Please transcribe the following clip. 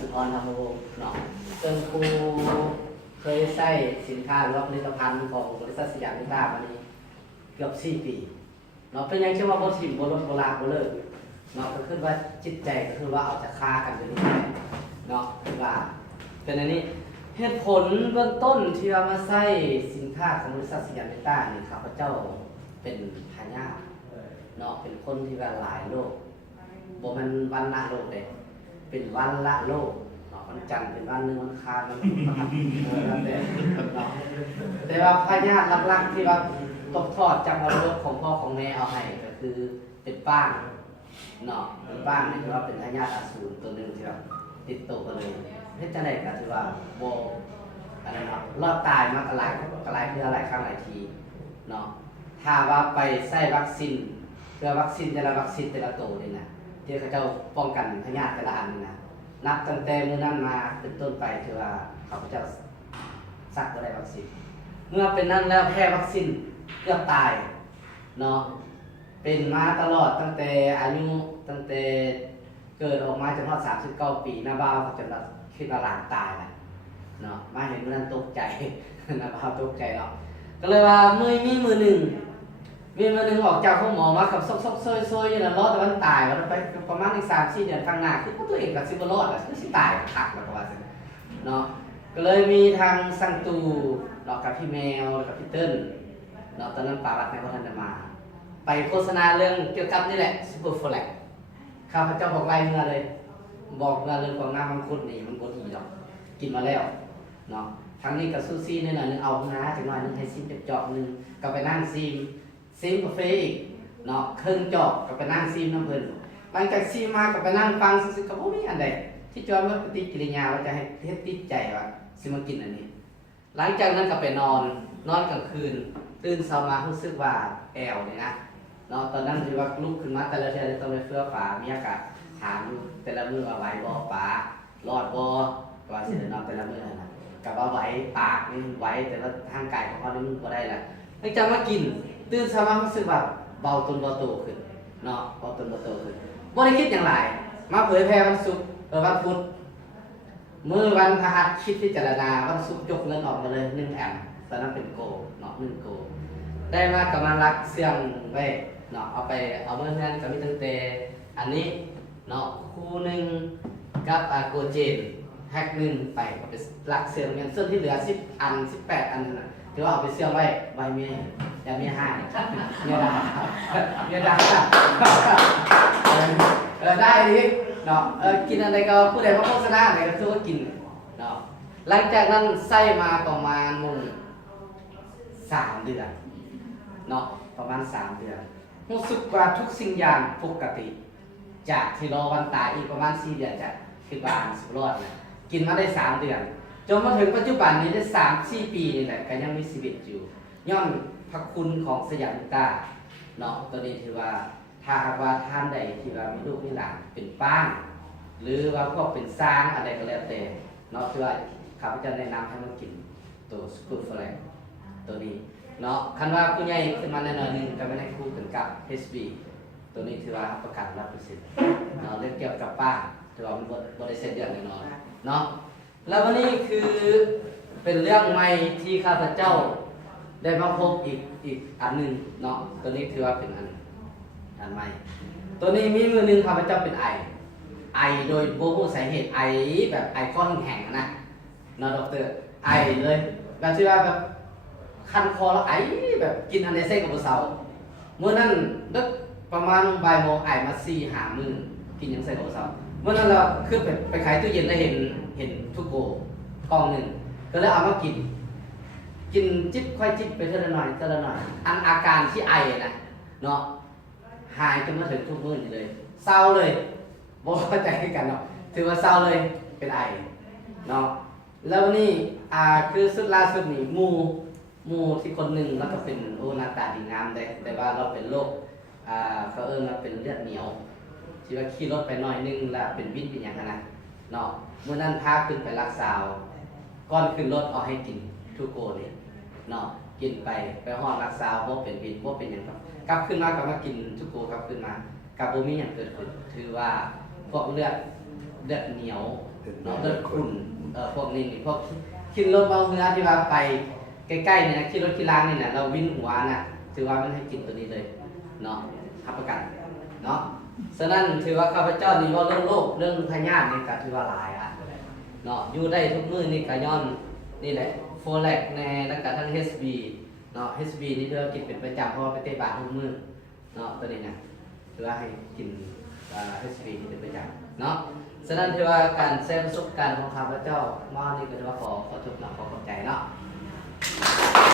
สุพรธรรมวงศ์เนาะซึ่งครูเคยใช้สินค้าหรือว่าผลิตภัณฑ์ของบริษัทสยามนิทรามานี้เกือบ4 ปีเนาะเป็นยังเชื่อว่าโบสิมโบลดโบราณโบเลิกเนาะก็คือว่าจิตใจก็คือว่าเอาจะฆ่ากันไปนี่เนาะคือว่าเป็นอันนี้เหตุผลเบื้องต้นที่ว่ามาใช้สินค้าของบริษัทสยามนิทรานี่ครับพระเจ้าเป็นทายาทเนาะเป็นคนที่ว่าหลายโลกบ่มันวันละโลกเลยเป็นวันละโลกเนาะวันจันทร์เป็นวันหนึ่งวันอังคารวันพุธพฤหัสเนาะแต่ว่าพญาติหลักๆที่ว่าตกทอดจากมรดกของพ่อของแม่เอาให้ก็คือเป็นป้างเนาะเป็นป้างนี่คือว่าเป็นพญาติอสูรตัวหนึ่งที่แบบติดตัวกันเลยเฮ็ดจังได๋ก็ถือว่าบ่อะไรเนาะรอดตายมากหลายเพื่อหลายครั้งหลายทีเนาะถ้าว่าไปใส่วัคซีนเพื่อวัคซีนแต่ละวัคซีนแต่ละตัวนี่นะที่เขาเจ้าป้องกันพยาธิแต่ละอันนี่นะนับตั้งแต่มื้อนั้นมาเป็นต้นไปถือว่าเขาเจ้าสักบ่ได้วัคซีนเมื่อเป็นนั้นแล้วแพ้วัคซีนเกือบตายเนาะเป็นมาตลอดตั้งแต่อายุตั้งแต่เกิดออกมาจนฮอด39 ปีหน้าบ้าวเขาจะคิดว่าหลานตายแหละเนาะมาเห็นมื้อนั้นตกใจ หน้าบ้าวตกใจเนาะก็เลยว่ามีมือหนึ่งออกจากห้องหมอมากับซอกๆซอยๆอยู่น่ะรอดแต่มันตายแล้วไปประมาณอีก3-4 เดือนข้างหน้าคือตัวเองก็สิบ่รอดล่ะคือสิตายคักแล้วก็ว่าซั่นเนาะก็เลยมีทางสังตูเนาะกับพี่แมวกับพี่เติ้ลเนาะตอนนั้นปารัตน์ในบ่ทันได้มาไปโฆษณาเรื่องเกี่ยวกับนี่แหละซุปเปอร์โฟแลกข้าพเจ้าบอกไล่เมื่อเลยบอกว่าเรื่องของน้ำมังคุดนี่มันบ่ดีดอกกินมาแล้วเนาะทางนี้ก็ซูซี่นิดหน่อยนึงเอานะจักหน่อยนึงให้ซิมเจาะนึงก็ไปนั่งซิมกาแฟอีกเนาะเครื่องจอกก็ไปนั่งซิมน้ำเพิ่นหลังจากซิมมาก็ไปนั่งฟังซื่อๆก็บ่มีอันใดที่จอยว่าปฏิกิริยาว่าจะให้เฮ็ดติดใจว่าสิมากินอันนี้หลังจากนั้นก็ไปนอนกลางคืนตื่นเช้ามารู้สึกว่าแอวนี่นะเนาะตอนนั้นที่ว่าลุกขึ้นมาแต่ละเทื่อต้องไปเฟื้อฝามีอากาศถามแต่ละมื้อว่าไหวบ่ปารอดบ่ก็ว่าสิได้นอนแต่ละมื้อนะก็ว่าไหวปากนี่ไหวแต่ว่าทางกายของเฮานี่มันบ่ได้ล่ะหลังจากมากินตื่นเช้ามารู้สึกว่าเบาตนเบาโตขึ้นเนาะเบาตนเบาโตขึ้นบ่ได้คิดหยังหลายมาเผยแพร่วันศุกร์วันพุธมื้อวันพฤหัสคิดพิจารณาวันศุกร์ยกเงินออกมาเลย1 แอมป์ตอนนั้นเป็นโกเนาะ1 โกได้มากำลังรักเสื่องไว้เนาะเอาไปเอาเมื่อนั้นก็มีตั้งแต่อันนี้เนาะคู่หนึงกับโกเจนแฮ็กหนึงไปรักเสื่องเงินส่วนที่เหลือ10 อัน18 อันน่ะถือว่าเอาไปเสื่องไว้เมียอย่าเมียให้เมียด่าได้ดิเนาะกินอะไรก็ผู้ใดมาโฆษณาอะไรก็ถือว่ากินเนาะหลังจากนั้นใส่มาประมาณ3 เดือนเนาะประมาณ3 เดือนรู้สึกว่าทุกสิ่งอย่างปกติจากที่รอวันตายอีกประมาณ4 เดือนจะคิดว่าสิบรอดนะกินมาได้3 เดือนจนมาถึงปัจจุบันนี้ได้3-4 ปีนี่แหละก็ยังมีชีวิตอยู่ย้อนพระคุณของสยามนิทราเนาะตัวนี้ถือว่าถ้าหากว่าท่านใดที่ว่ามีลูกมีหลานเป็นป้างหรือว่าพวกเป็นสร้างอะไรก็แล้วแต่เนาะที่ว่าข้าพเจ้าแนะนำให้มันกินตัวสกู๊ปแฟลกตัวนี้เนาะคันว่าผู้ใหญ่ขึ้นมาแน่นอนนึงก็ไม่ได้คู่กันกับ HB ตัวนี้ถือว่าประกัน100%เนาะเรื่องเกี่ยวกับป้างถือว่ามันบ่ได้เส้นเดือนแน่นอนเนาะแล้ววันนี้คือเป็นเรื่องใหม่ที่ข้าพเจ้าได้มาพบอีกอันหนึ่งเนาะตัวนี้ถือว่าเป็นอันใหม่ตัวนี้มีมือหนึ่งข้าพเจ้าเป็นไอโดยบ่ฮู้สาเหตุไอแบบไอก้อนแห้งๆนะเนาะดอกเตอร์ไอเลยแบบที่ว่าแบบคันคอแล้วไอแบบกินอันใดเส้นกับบ่เซาเมื่อนั้นดึกประมาณบ่ายโมงไอมา4-5 มื้อกินหยังใส่กับบ่เซาเมื่อนั้นเราขึ้นไปขายตู้เย็นแล้วเห็นทุกโกกล่องหนึ่งก็เลยเอามากินจิ๊บค่อยจิ๊บไปเท่าหน่อยอันอาการที่ไอนะเนาะหายจนมาถึงทุกมื้อนี่เลยเศร้าเลยบ่เข้าใจกันเนาะถือว่าเศร้าเลยเป็นไอเนาะแล้ววันนี้คือสุดล่าสุดนี่หมู่ที่คนหนึ่งแล้วก็เป็นหน้าตาดีงามแต่ว่าเราเป็นโรคเขาว่าเป็นเลือดเหนียวที่ว่าขี่รถไปหน่อยนึงแล้วเป็นวินเป็นอย่างนั้นนะเนาะเมื่อนั้นพาขึ้นไปรักษาก่อนขึ้นรถเอาให้กินทุกโกนี่เนาะกินไปห้องรักษาบ่เป็นวินบ่เป็นอย่างครับกลับขึ้นมาก็มากินทุกโกกลับขึ้นมากับบ่มีหยังเกิดขึ้นถือว่าพวกเลือดเหนียว เนาะเลือดขุ่นพวกนี้พวกขึ้นรถเอาเนื้อที่ว่าไปใกล้ๆเนี่ยขึ้นรถขี่ล้างนี่นะเราวิ่นหัวน่ะถือว่ามันให้กินตัวนี้เลยเนาะรับประกันเนาะฉะนั้นถือว่าข้าพเจ้านี่ว่าเรื่องโรคเรื่องพยาธินี่ก็ถือว่าหลายอ่ะเนาะอยู่ได้ทุกมื้อนี่ก็ย้อนนี่แหละโฟแลกแน่แล้วก็ทั้ง HB เนาะ HB นี่เธอกินเป็นประจำเพราะว่าไปเตะบาสทุกมื้อเนาะตัวนี้นะถือว่าให้กินHB นี่เป็นประจำเนาะฉะนั้นถือว่าการแชร์ประสบการณ์ของข้าพเจ้ามานี่ก็ถือว่าขอจบนะขอขอบใจเนาะ